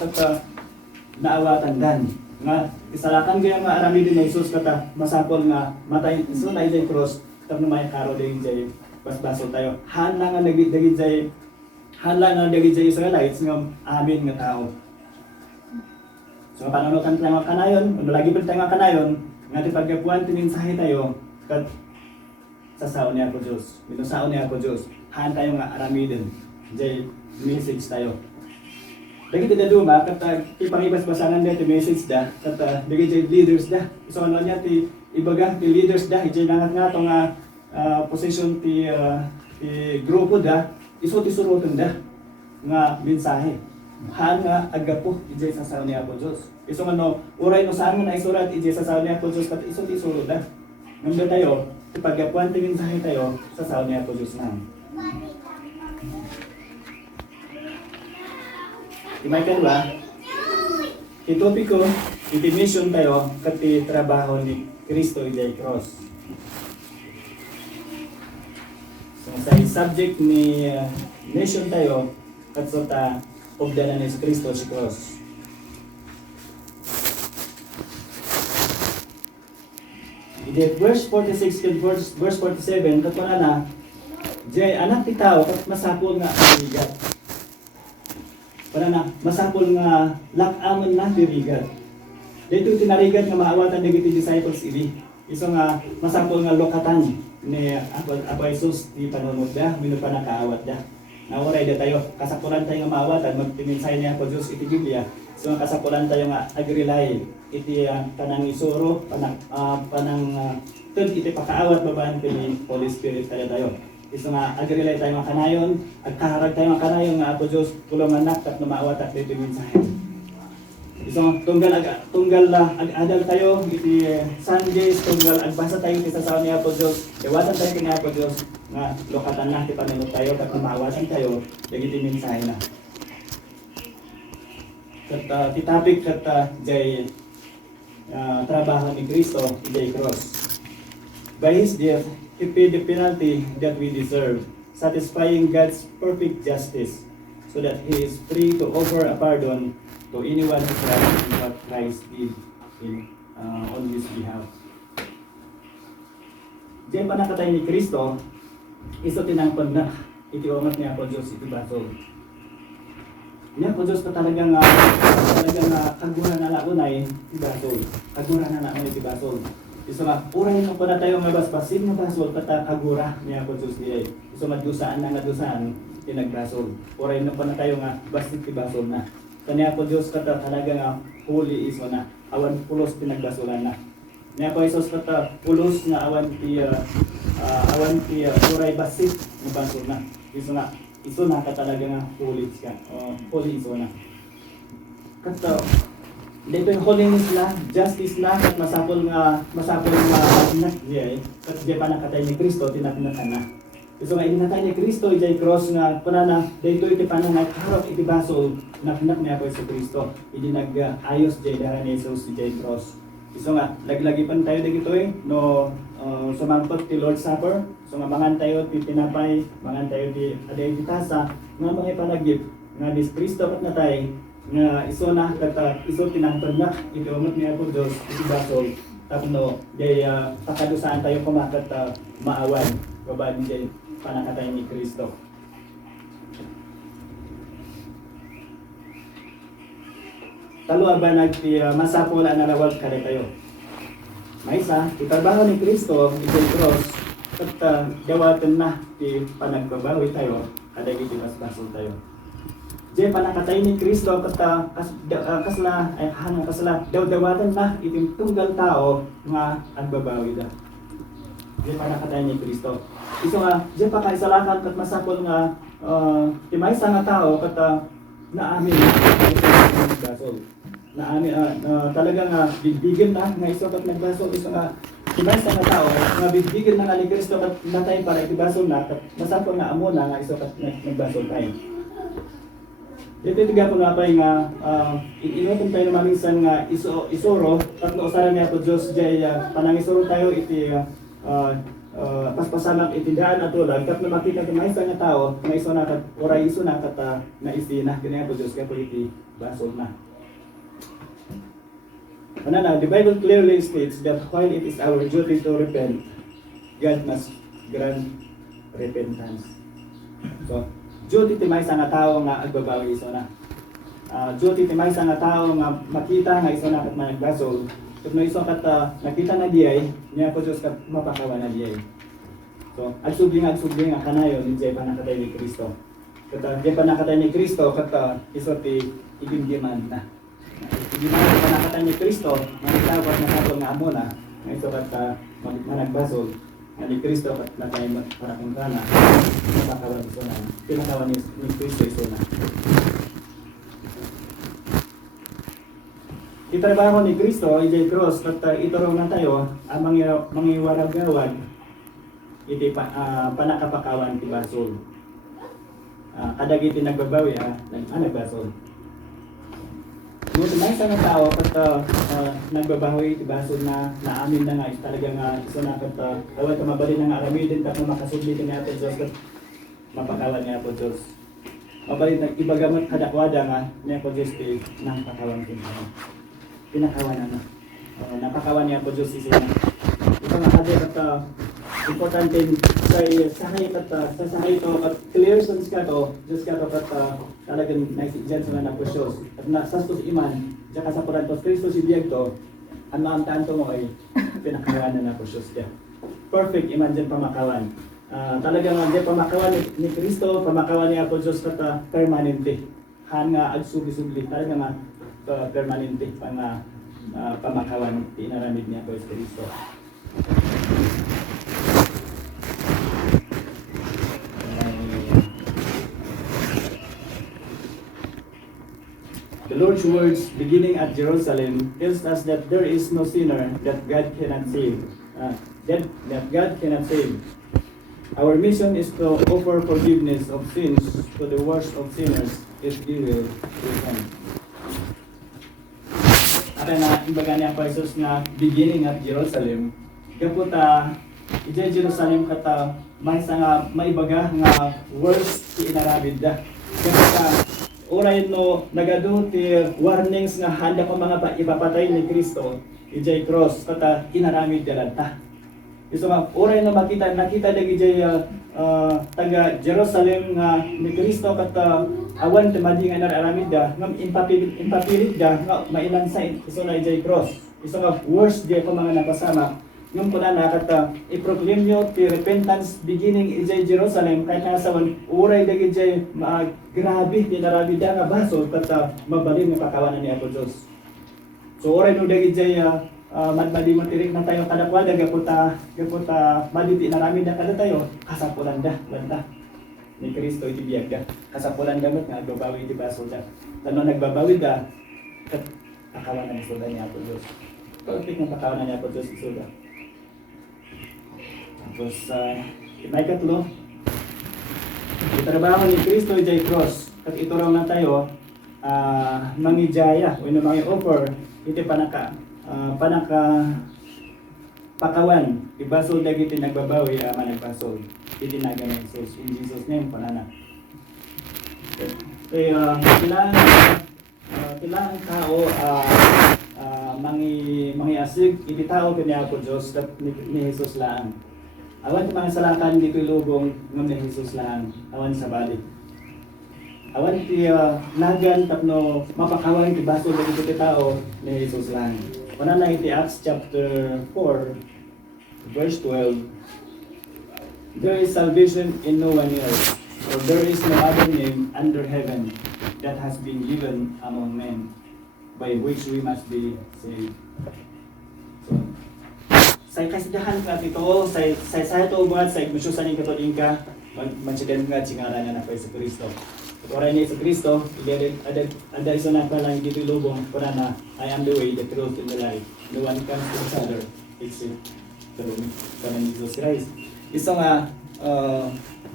kata naawatan dan nga isalakan kaya nga arami din na Isus kata masapol nga matay iso na ijay cross tapno may karo din jay basbasol tayo hanla nga dagit jay Israelites nga amin nga tao. So pananutan tayo nga kanayon lagi pa tayo nga kanayon nga ti paggapuan ti mensahe tayo kat sasaon niya ko Dios minusaon niya ko Dios han tayo nga arami din jay message tayo. Lagi tidak duma kata ipangibas-basangan dia ti message da kata dagi jay leaders da so ano niya ti ibaga ti leaders da ijay nga tong position ti grupo da iso ti suruton da nga mensahe han nga agapo ijay sasaw niya po Dios iso ano uray no saan na isurat ijay sasaw niya po Dios kat iso ti surod da ngam tayo ti paggapuan ti mensahe tayo sasaw niya po Dios na. Imaykan ba? Itopiko, iti-mission tayo kati trabaho ni Kristo ijay cross. So sa subject ni mission tayo katso ta obdanan ni Kristo si cross. Iti verse 46 to verse 47 katso na jay anak ti tao kat masapol nga bigat. Para na masapol nga lakamon na dirigat. Dito tinarigat nga maawatan dagiti disciples ili. Iso nga masapol nga lokatan ni Apo Jesus ti panunod da mino pa nakaawat da. Nawaray da tayo kasapulan tayo nga maawatan magtiminsay niya Apo Jesus iti Biblia. So nga kasapulan tayo nga agrilay iti kanang isuro panang tud iti pakaawat babaan ni Holy Spirit tayo. Iso nga agrilay tayo nga kanayon, agkaharag tayo nga kanayon nga Apo Dios tulungan nak kat maawat at dito mensahe. Iso tunggal ag-adal tayo iti Sundays tunggal agbasa tayo iti sasaw ni Apo Dios. Iwatan tayo kini Apo Dios nga lokatan na ti panunod tayo kat maawatan tayo dagiti mensahe na. Kat ti topic kat jay trabaho ni Kristo ijay cross. By His death, He paid the penalty that we deserve, satisfying God's perfect justice, so that He is free to offer a pardon to anyone who trusts in what Christ did on His behalf. Diyan pa nakatay ni Kristo, iso tinangkod na iti umat niya po Diyos iti basol. Niya po Diyos pa talagang kagura na launay iti basol. Kagura na launay iti basol. Iso nga, uray mo po na tayo nga basbasin nga basol kata kagura niya po Diyos niya. Iso madusaan na nga dusaan tinagbasol. Uray mo po na tayo nga basit ti basol na. Kanya po Diyos kata talaga nga holy iso na. Awan pulos tinagbasolan na. Niya po Isos kata pulos nga awan ti uray basit nga basol na. Iso nga, iso na katalaga nga holy siya. Holy iso na. Kata dito yung holiness na, justice na, at masapol nga inak diya At diya pa nakatay ni Kristo, tinatinakan na. So nga inatay ni Kristo, ijay cross nga, puna na, dito iti panang nagharap iti basol, nakinak niya po sa Kristo. Iti nag-ayos diya dara ni Jesus, ijay cross. So nga, laglagi pan tayo dito no, sumampot ti Lord's Supper. So nga, mangan tayo ti tinapay, mangan tayo ti aday ti tasa, nga mga panagip, nga dis Kristo pat natay, nga iso na kata iso tinangtod na iti umot niya po Diyos iti basol tapno jay pakadusaan tayo kumakat maawan babaan jay panakatay ni Kristo. Talo ba nagti masapula na lawag kare tayo. Maysa itrabaho ni Kristo iti cross kat dawatan na ti panagbabawi tayo kada iti basol tayo. Diyan panakatay ni Kristo kasla dawdawatan na iting tunggal tao nga agbabawi da. Diyan panakatay ni Kristo. Iso nga diyan pa kaisalakan kat masapol nga timaysa nga tao kat naamin nagbasol. Naamin talaga nga bigbigen na nga iso kat nagbasol iso nga timaysa nga tao nga bigbigen na nga ni Kristo kat natay para itibasol na kat masapol nga amo na nga iso kat nagbasol tayo. Dito tiga po nga pa nga inutong tayo naman minsan nga isuro tatlo usaran niya po Diyos jay panangisuro tayo iti paspasamak itidaan at ulag, kat na makita ka may isa nga tao, may iso na kat, oray iso na kat na isina, kanya po Diyos, kaya po iti basol na. The Bible clearly states that while it is our duty to repent, God must grant repentance. So, duty ti may isa nga tao nga agbabawi iso na. Duty ti may isa nga tao nga makita nga iso na kat managbasol. Kung no iso kat nakita na diyay, niya po Diyos kat mapakawa na diyay. So, agsubling nga kanayon, hindi pa nakatay ni Kristo. Kat hindi pa nakatay ni Kristo, kat iso ti igimgiman na. Igimgiman pa nakatay ni Kristo, manitawag na kapon nga amo na, nga iso kat managbasol, nga ni Kristo kat natay marakong kana, mapakawa iso na. Pinakawa ni Kristo iso na. Itrabaho ni Kristo, ijay cross, kat iturong na tayo, ang mangiwarag-gawad, iti panakapakawan ti basol. Kadagiti nagbabawi, nagbasol. Ngunit may isang tao, kat nagbabawi ti basol na naamin na nga, talaga nga, iso na kat awal ka mabali na nga aramidin, kat makasubli ka nga po Diyos, kat mapakawan nga po Diyos. Mabali na ibagamat kadakwada nga, niya po Diyos ti nang pakawan ti pinakawan na napakawan niya po Diyos isa na. Ito nga kasi at importante sa sahay ito at clear sense ka to, Diyos ka to at talagang naisipjan sa na po Diyos. At nasastos iman, tsaka sa Purantos Kristo si Biyag to, ang maamtaan to mo ay pinakawan na po Diyos ka. Perfect iman dyan pamakawan. Talagang dyan pamakawan ni Kristo, pamakawan niya po Diyos at permanente. Han nga agsubi-subli, talaga nga permanente pang pamakawan inaramid niya po sa Kristo. The Lord's words beginning at Jerusalem tells us that there is no sinner that God cannot save. That God cannot save. Our mission is to offer forgiveness of sins to the worst of sinners if we will repent. At na imbaga niya pa Jesus na beginning at Jerusalem. Kapot ijay Jerusalem kata may nga maibaga nga worst ti inarabid da. Kapot oray no nagadu ti warnings nga handa pa mga ipapatay ni Kristo ijay cross kata inaramid dalanta. Iso nga oray no nakita dagi ijay taga Jerusalem nga ni Kristo kata awan temadi nga nararamid da ngam impapilit da nga mailansay iso na ijay cross. Iso nga worst di ko mga napasama ngam kuna nakata i-proclaim nyo ti repentance beginning ijay Jerusalem kahit nasawan uray dagi ijay grabe ti narabid da nga basol kata mabalin nga pakawanan ni Apo Dios. So oray no dagi ijay madmadi mo tirik na tayo kadakwada gaputa maditi naramid na kada tayo kasapulan da landa ni Kristo iti biyag da kasapulan gamit nga agbabawi iti basol da tano nagbabawi da kat akawan na isuda ni Apo Dios perfect nga pakawan ni Apo Dios isuda. Tapos may katlo itrabaho ni Kristo ijay cross kat iturong na tayo mangijaya o ino mangi offer iti panaka pakawan ibasol dagiti nagbabawi managbasol itinaga ni Jesus in Jesus name panana. Kailangan tao mangiasig iti tao kanya Apo Dios kat ni Jesus lang. Awan ti mga salatan dito ilubong ngam ni Jesus lang awan sa balik. Awan ti nagan tapno mapakawan ti basol dagiti ti tao ni Jesus lang. Una na iti Acts chapter 4 verse 12. There is salvation in no one else, for there is no other name under heaven that has been given among men by which we must be saved. So, sa kasidahan ka dito, sa ito mga sa igmusyosan ng katoling ka, magsigan nga tsingara nga na sa Kristo. Oray ni sa Kristo, ada iso na pa lang dito lubong para na I am the way, the truth, and the life. No one comes to the Father except through me. Para ni Jesus Christ. Iso nga,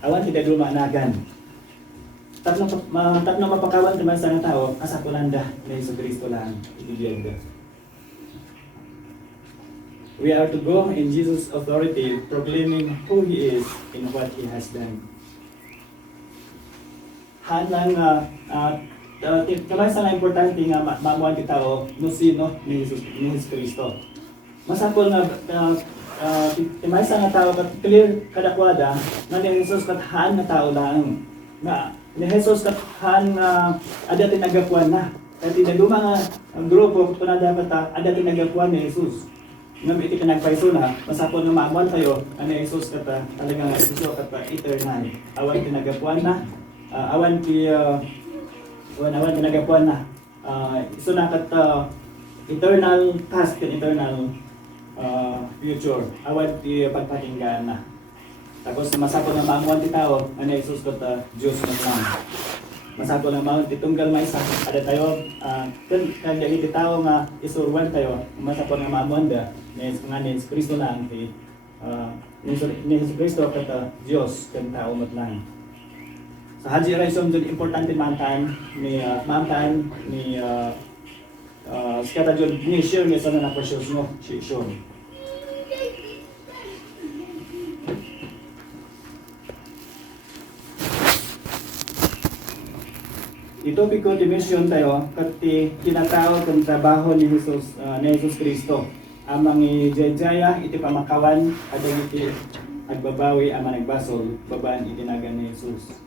awan kita dumanagan. Tatlo mapakawan naman sa tao, kasakulanda na Iso Kristo lang, ibigyan. We are to go in Jesus' authority, proclaiming who He is and what He has done. Hanang kamay sa nga importante nga maamuan kita o no sino ni Jesus Kristo. Masapol nga kamay sa nga tao kat clear kadakwada nga ni Jesus kat haan nga tao lang. Nga ni Jesus kat haan nga ada tinagapuan na. Kaya tinaduma nga ang grupo kung na dapat ada tinagapuan ni Jesus. Nga iti pinagpaiso na, masapol nga maamuan tayo ani Jesus kat talagang Jesus kat eternal. Awan tinagapuan na. Awan tinagapuan na. Iso na kat eternal past and eternal future. Awan ti pagpakinggan na. Tapos masapol nga maamuan ti tao, ani Jesus kat Diyos na lang. Masapol nga maamuan ti tunggal maisa. Ada tayo, kan dali ti tao nga isurwan tayo, masapol nga maamuan da. Ni Jesus Kristo lang ti ni Jesus Kristo kat Diyos kan tao mat lang. Sa Haji Raison dun importante mantan ni skata dun ni share ni sana na precious no share. Ito piko dimension tayo kati kinatao kung trabaho ni Jesus Kristo. Amang ijayjaya iti pamakawan adang iti agbabawi ama nagbasol babaan itinagan ni Jesus.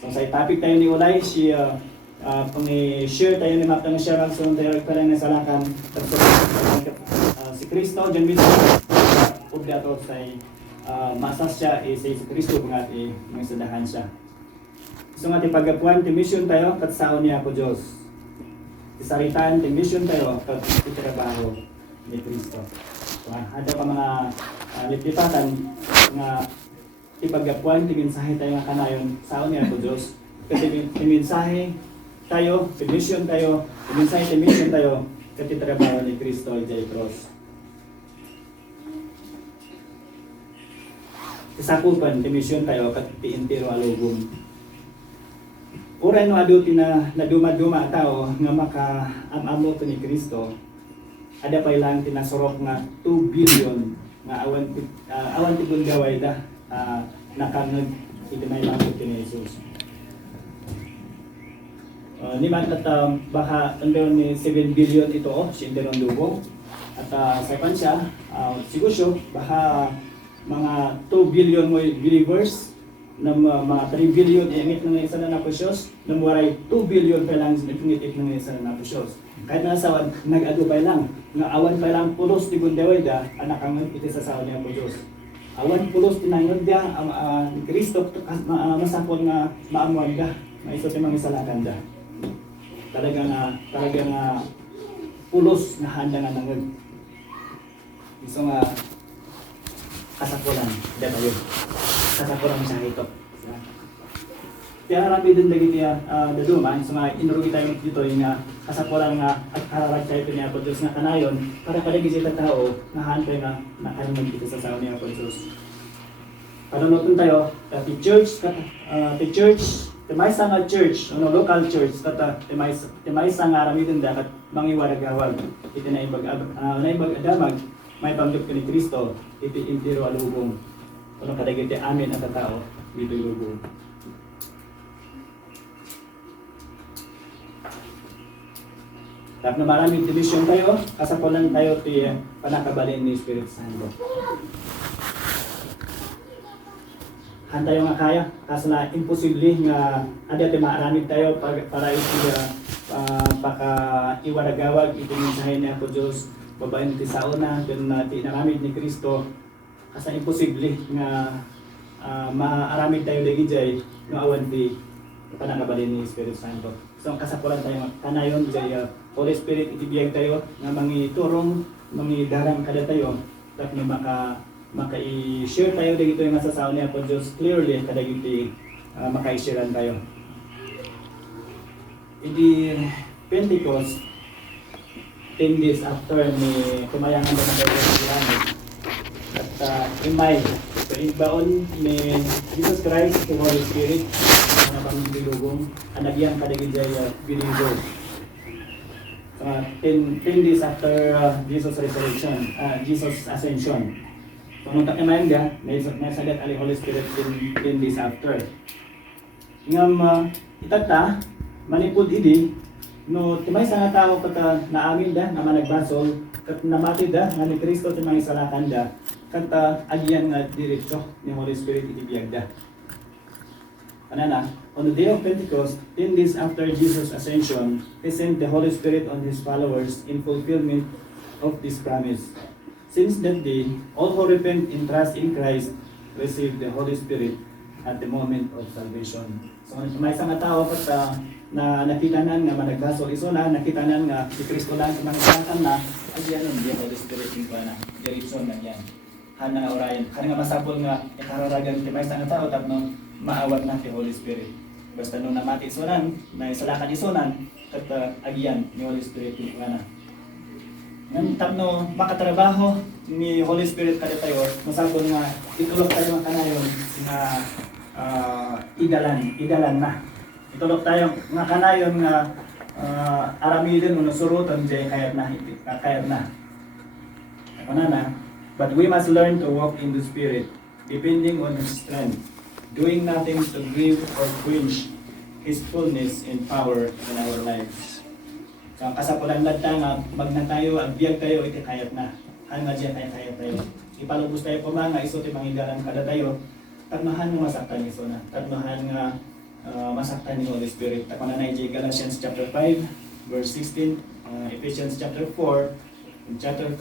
So sa topic tayo ni Ulay, pang-share tayo ni Maptang Sherang so tayo parang nasalakan si Kristo, dyan mismo ubda to sa masas siya si Kristo nga mga sadahan siya. So nga ti pagapuan, ti mission tayo kat sao niya po Diyos. Ti saritaan, ti mission tayo kat itrabaho ni Kristo. So ada pa mga lipitatan nga ipagapuan, timinsahe tayo nga kanayon sao niya po Diyos. Kasi timinsahe tayo, timission tayo, timinsahe timission tayo, kasi trabaho ni Kristo ay J. Cross. Isakupan, timission tayo, kasi tiintiro alugong. Uray no aduti na naduma-duma tao nga maka-amamo to ni Kristo, ada pa ilang tinasurok nga 2 billion nga awan ti gundaway da. Nakangag itinay mabot ni Jesus. Ni man at baka andun ni 7 billion ito si Inderon Lubo. At sa pansya, siguro baka mga 2 billion mo believers na mga 3 billion iingit ng isa na napusyos, na waray 2 billion pa lang ipingit ng isa na napusyos. Kahit nasawan, nag-adubay lang, nga awan pa lang pulos di gundaway da, anak ang iti sa sawan niya po Diyos. Awan pulos tinangod dia ni Kristo masapol nga maamuan da maiso ti mga salakan da talaga nga pulos na handa nga nangod iso nga kasapulan da tayo kasapulan sa ito kaya rapi din lagi niya daduman so nga inurugi tayo dito yung kasapulan nga at kararag tayo niya po Diyos nga kanayon para palagi sa tao nga handa nga nakalimag dito sa sao niya po Diyos. Panunutin tayo ti church timaysa nga church local church timaysa nga aramitin da kat mangiwaragawag iti naibag adamag may pamdip ni Kristo iti intiro alubong kuno kadagiti amin at tao dito lubong. Tapos na maraming division tayo, kasapulan tayo ti panakabalin ni Espiritu Santo. Hantayo nga kaya, kasi na imposible nga ada ti maaramid tayo para iti paka-iwaragawag iti mensahe niya po Diyos babaen ti sauna dun ti naramid ni Kristo kasi imposible nga maaramid tayo lagi jay no awan ti panakabalin ni Espiritu Santo. So kasapulan tayo kanayon jay Holy Spirit itibiyag tayo nga mangiturong mangidarang kada tayo tapos maka-i-share tayo dito yung masasaw niya po Diyos clearly kada giti maka-i-sharean tayo. Hindi Pentecost 10 days after ni kumayangan na ng Diyos at imay baon ni Jesus Christ the Holy Spirit na pangbilugong anagyan kada giti believers. So 10 days after Jesus resurrection, Jesus ascension. So nung takimayan ga, may sagat ali Holy Spirit 10 days after. Ngam itata manipud idi no timay sa nga tao kata naamin da na managbasol kat namati da nga ni Kristo timay salakan da kanta agyan nga diretso ni Holy Spirit itibiyag da. Kanana, on the day of Pentecost, 10 days after Jesus' ascension, He sent the Holy Spirit on His followers in fulfillment of this promise. Since that day, all who repent and trust in Christ receive the Holy Spirit at the moment of salvation. So, may isang tao pat na nakitanan nga managbasol iso na nakitanan nga si Kristo lang sa mga salatan na agyan ng Holy Spirit yung na diretso na yan. Hana nga orayan, hana nga masapol nga ikararagan ti may isang tao tapno maawat na ti Holy Spirit. Basta nung namati isunan, may salakan isunan, at agyan ni Holy Spirit yung na. Ngayon tapno makatrabaho ni Holy Spirit kada tayo, masapol nga itulok tayo ang kanayon nga igalan na. Itulok tayo nga kanayon nga aramidin mo surutan jay kayat na. Ako na. But we must learn to walk in the Spirit, depending on His strength, doing nothing to grieve or quench His fullness and power in our lives. So ang kasapulan ladta nga magna tayo, agbiag tayo, iti kayat na. Hanga dyan kayat tayo. Ipalubos tayo po mga iso ti mangigalan kada tayo. Tatmahan nga masaktan iso na. Tatmahan nga masaktan ni Holy Spirit. Tako na Galatians chapter 5, verse 16, Ephesians chapter 4, chapter 5,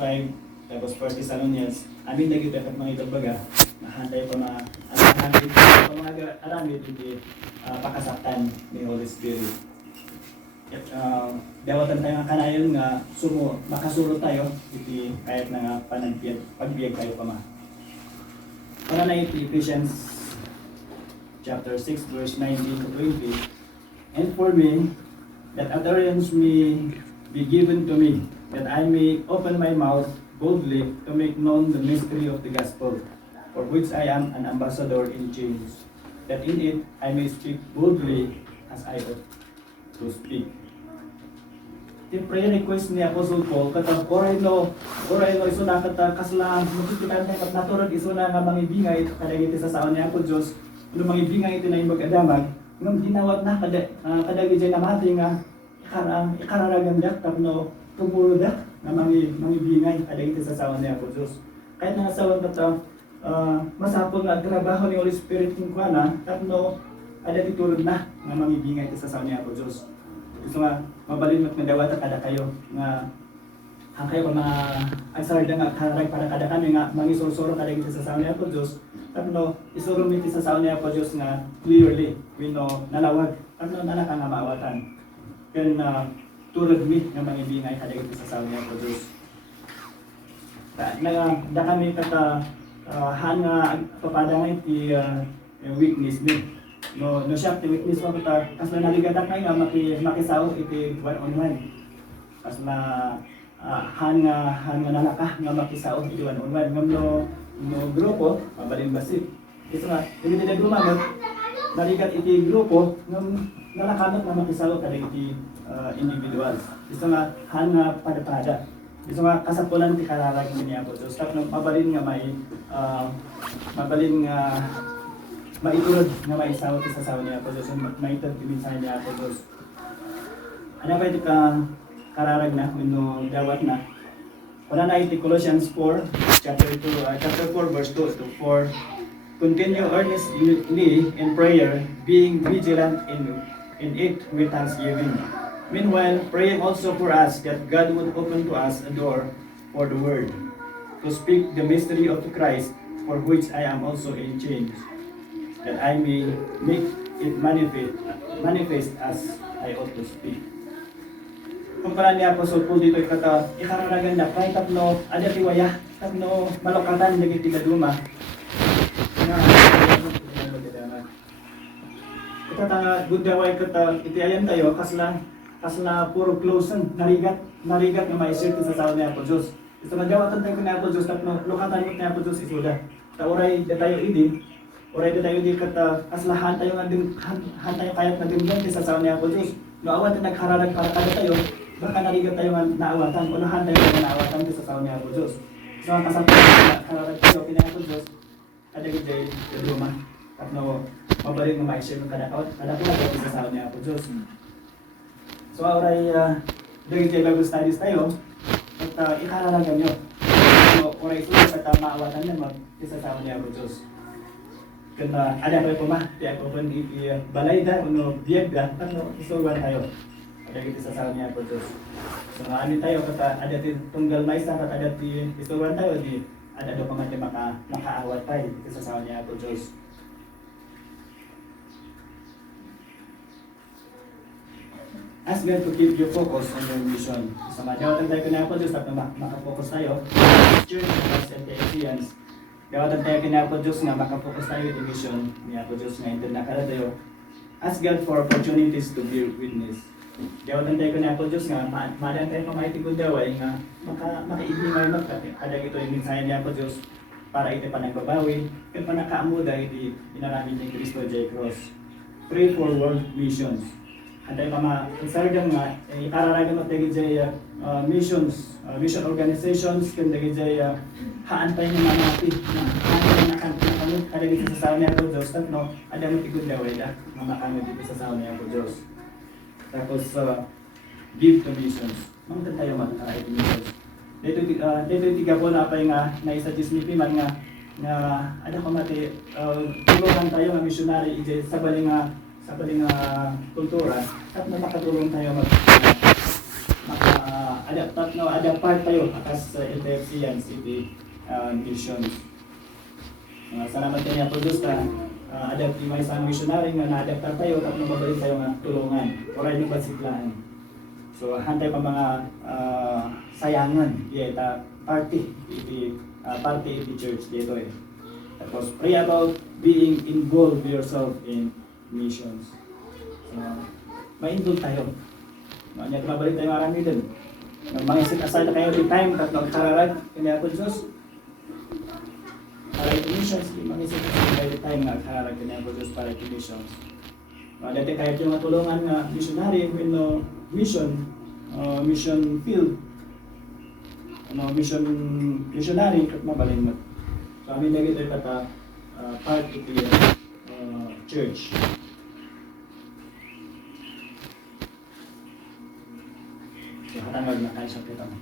tapos 1 Thessalonians. Amin na kita kat mga itabaga. Mahantay pa mga aramid hindi pakasaktan ni Holy Spirit. At dawatan tayo nga kanayon nga makasurot tayo iti kahit na pagbiag tayo pa ma. Para na iti Ephesians chapter 6 verse 19 to 20. And for me, that utterance may be given to me, that I may open my mouth boldly to make known the mystery of the gospel, for which I am an ambassador in chains, that in it I may speak boldly as I ought to speak. The prayer request ni Apostle Paul kata orayno iso na kata kasla makikita tayo kat naturod iso na nga mangibingay kadagiti sa saon niya po Dios no mangibingay iti na imbag adamag ngam ginawat na kadagiti na mati nga ikararagan dak tapno tumuro dak nga mangibingay kadagiti sa saon niya po Dios kahit nga saon kata masapol nga trabaho ni Holy Spirit kung kuana tapno ada ditulod na nga mangibingay iti sa saon niya po Dios. Gusto nga mabalin mo dawata kada kayo nga ang kayo mga agsarda nga karag para kada kami nga mangisurusuro kada kita sa saon niya po Dios tapno isuro mi sa saon niya po Dios nga clearly we know nalawag tapno nana ka nga maawatan ken tulad mi nga mangibingay kada kita sa saon niya po Dios da kami kata hanga papadangay ti weakness mi no siya ti weakness mo kata kas na naligadak kay nga makisaw iti one-on-one kas na hanga nalaka nga makisaw iti one-on-one ngam no grupo mabalin basit ito nga hindi na gumagot naligat iti grupo ngam nalakamot nga makisaw kada iti individuals ito nga hanga pada ito nga kasapulan ti kararag niya po so stop no mabalin nga maitulod nga maisaw ti sa sawa niya po Diyos maitulod ti minsahe niya po Diyos ano ba ito kararag na no dawat na wala na iti Colossians 4 chapter 4 verse 2 to 4 continue earnestly in prayer being vigilant in it with thanksgiving meanwhile praying also for us that God would open to us a door for the word to speak the mystery of Christ for which I am also in chains that I may make it manifest as I ought to speak. Kung pala niya Apostle Paul dito ikararagan na kahit tapno ada tiwaya tapno malokatan dagiti tigaduma nga kita good daway kata itiayan tayo kasla puro closen narigat nga maisirti sa saon niya po Diyos. Ito madawatan tayo na po Diyos tapno lokatan niya po Diyos isuda. Oray da tayo idi oray da tayo di kata kaslahan tayo nga han tayo kayat na dimdam sa saon niya po Diyos. No awan na naghararag para kada tayo baka narigat tayo nga naawatan, unahan tayo nga naawatan ko sa sao niya po Diyos. So ang kasampay na kararat ko, pinaya po Diyos, kada gajay, kaduma, at no, mabalik na maisip ng kada ko na sa sao niya po Diyos. So auray, gajay Bible studies tayo, at ikararagan nyo. So, oray sulit at maawatan niya mag-isa sao niya po Diyos. Kaya ada pa po ma, kaya po pwede balay da, uno biyag da, ano, isuruan tayo. Ada kita sa sao niya po Diyos. So, maamin tayo, kata ada tunggal maisa, kata ada isuruan tayo, di ada do pamati makaawat tayo sa sao niya po Diyos. Ask God to keep you focused on your mission. So, madawatan tayo na po Diyos at makapokus tayo. Church, and Ephesians. Gawatan tayo kina po Diyos nga makapokus tayo sa mission niya po Diyos nga ito nakarayo. Ask God for opportunities to be witness. Gawatan tayo kina po Diyos nga maadan tayo pamaitigod daway nga makaibig ngayon ada ito yung mensahe niya po Diyos para ito pa nagbabawi kaya pa nakaamuda iti inaramid ni Cristo J. Cross. Pray for world missions. Antay pa ma-insardam nga, ikararagan mo tayo dyan mission organizations, kanda dyan haantay ng mga natin, haantay na kami, kada dito sa sao niya po Diyos, no, ada mo tigod daway da, mamakami dito sa sao niya po Diyos. Tapos, give to missions. Mga tayo magkakaray to missions. Dito tiga po na pa yung naisagis ni Piman nga, ada ko mati, tulungan tayo nga missionary, sa baling kultura at na makatulong tayo adapt tayo atas LTFC and city missions. Salamat tayo po Diyos na adapt yung isang missionary nga na-adapt tayo at mabalik tayo nga tulungan o rin yung pasiklaan. So hantay pa mga sayangan party iti church dito eh. Tapos pray about being involved yourself in missions. So, ma-involve tayo. Manya mabalik tayo marami din. Mag-set aside na kayo di time at magkararag kanya po Diyos. Para ito missions, mag-set aside kayo di time na kararag kanya po Diyos para ito missions. Dati kahit yung matulungan na missionary when mission field missionary at mabalin mo. So amin lagi tayo kata part of the church. So, hatangag na kayo sa kita mo.